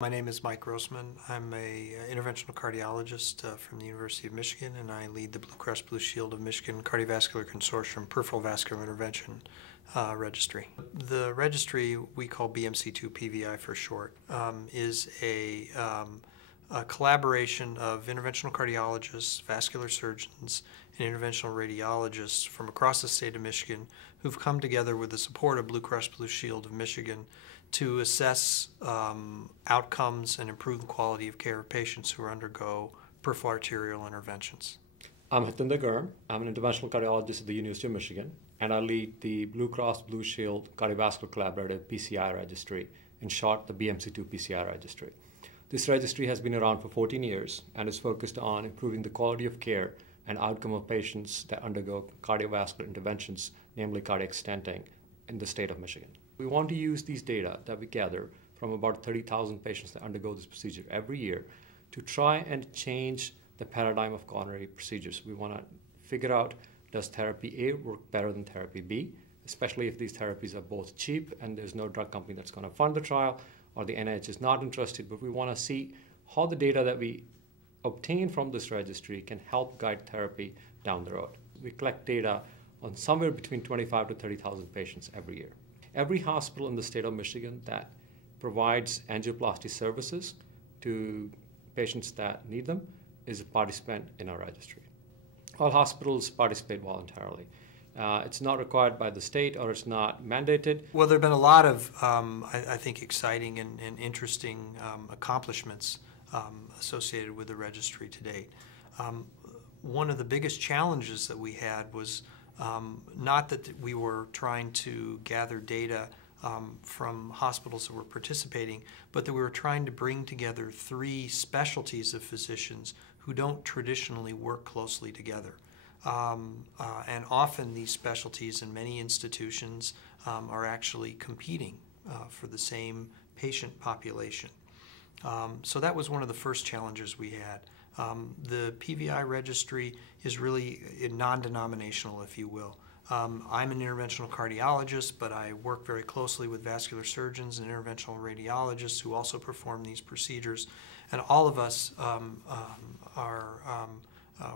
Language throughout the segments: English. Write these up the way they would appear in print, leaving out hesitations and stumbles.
My name is Mike Grossman. I'm a interventional cardiologist from the University of Michigan, and I lead the Blue Cross Blue Shield of Michigan Cardiovascular Consortium Peripheral Vascular Intervention Registry. The registry, we call BMC2 PVI for short, is a collaboration of interventional cardiologists, vascular surgeons, and interventional radiologists from across the state of Michigan who've come together with the support of Blue Cross Blue Shield of Michigan to assess outcomes and improve the quality of care of patients who undergo peripheral arterial interventions. I'm Gurm. I'm an interventional cardiologist at the University of Michigan, and I lead the Blue Cross Blue Shield Cardiovascular Collaborative PCI Registry, in short, the BMC2 PCI Registry. This registry has been around for 14 years and is focused on improving the quality of care and outcome of patients that undergo cardiovascular interventions, namely cardiac stenting, in the state of Michigan. We want to use these data that we gather from about 30,000 patients that undergo this procedure every year to try and change the paradigm of coronary procedures. We want to figure out, does therapy A work better than therapy B, especially if these therapies are both cheap and there's no drug company that's going to fund the trial, or the NIH is not interested, but we want to see how the data that we obtain from this registry can help guide therapy down the road. We collect data on somewhere between 25,000 to 30,000 patients every year. Every hospital in the state of Michigan that provides angioplasty services to patients that need them is a participant in our registry. All hospitals participate voluntarily. It's not required by the state, or it's not mandated. Well, there have been a lot of, I think, exciting and interesting accomplishments associated with the registry to date. One of the biggest challenges that we had was not that we were trying to gather data from hospitals that were participating, but that we were trying to bring together three specialties of physicians who don't traditionally work closely together. And often these specialties in many institutions are actually competing for the same patient population. So that was one of the first challenges we had. The PVI registry is really non-denominational, if you will. I'm an interventional cardiologist, but I work very closely with vascular surgeons and interventional radiologists who also perform these procedures. And all of us are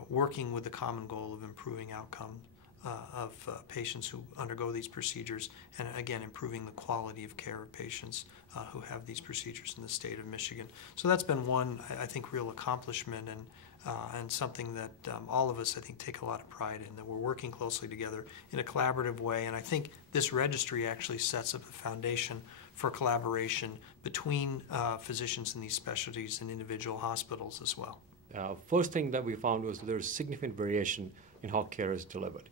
working with the common goal of improving outcome of patients who undergo these procedures, and again, improving the quality of care of patients who have these procedures in the state of Michigan. So that's been one, I think, real accomplishment, and something that all of us, I think, take a lot of pride in, that we're working closely together in a collaborative way. And I think this registry actually sets up a foundation for collaboration between physicians in these specialties and individual hospitals as well. First thing that we found was there's significant variation in how care is delivered,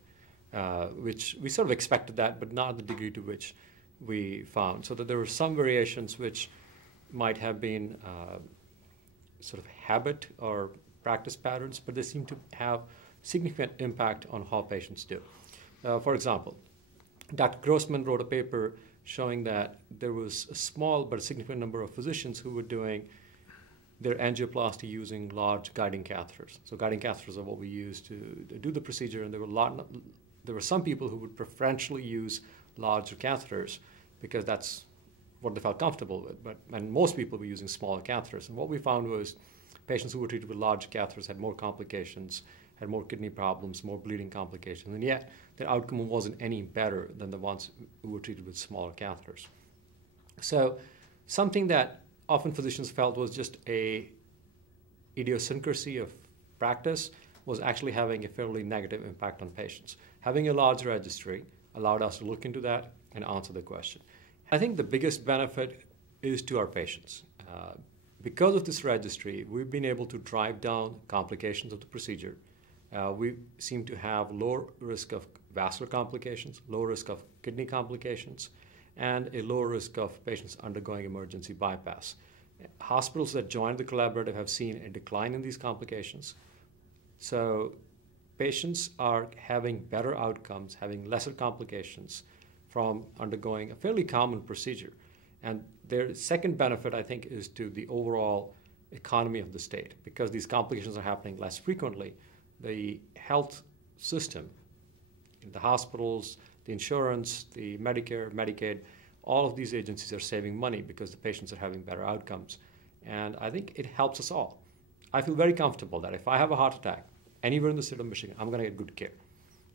which we sort of expected that, but not the degree to which we found. So that there were some variations which might have been sort of habit or practice patterns, but they seem to have significant impact on how patients do. For example, Dr. Grossman wrote a paper showing that there was a small but significant number of physicians who were doing their angioplasty using large guiding catheters. So guiding catheters are what we use to do the procedure, and there were some people who would preferentially use larger catheters because that's what they felt comfortable with, and most people were using smaller catheters. And what we found was patients who were treated with large catheters had more complications, had more kidney problems, more bleeding complications, and yet their outcome wasn't any better than the ones who were treated with smaller catheters. So something that often physicians felt was just a idiosyncrasy of practice was actually having a fairly negative impact on patients. Having a large registry allowed us to look into that and answer the question. I think the biggest benefit is to our patients. Because of this registry, we've been able to drive down complications of the procedure. We seem to have low risk of vascular complications, low risk of kidney complications, and a low risk of patients undergoing emergency bypass. Hospitals that joined the collaborative have seen a decline in these complications. So patients are having better outcomes, having lesser complications from undergoing a fairly common procedure. And their second benefit, I think, is to the overall economy of the state. Because these complications are happening less frequently, the health system, the hospitals, the insurance, the Medicare, Medicaid, all of these agencies are saving money because the patients are having better outcomes. And I think it helps us all. I feel very comfortable that if I have a heart attack anywhere in the state of Michigan, I'm going to get good care.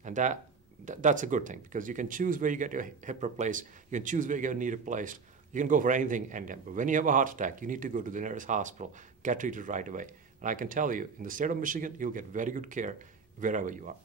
And that's a good thing, because you can choose where you get your hip replaced, you can choose where you get your knee replaced, you can go for anything. But when you have a heart attack, you need to go to the nearest hospital, get treated right away. And I can tell you, in the state of Michigan, you'll get very good care wherever you are.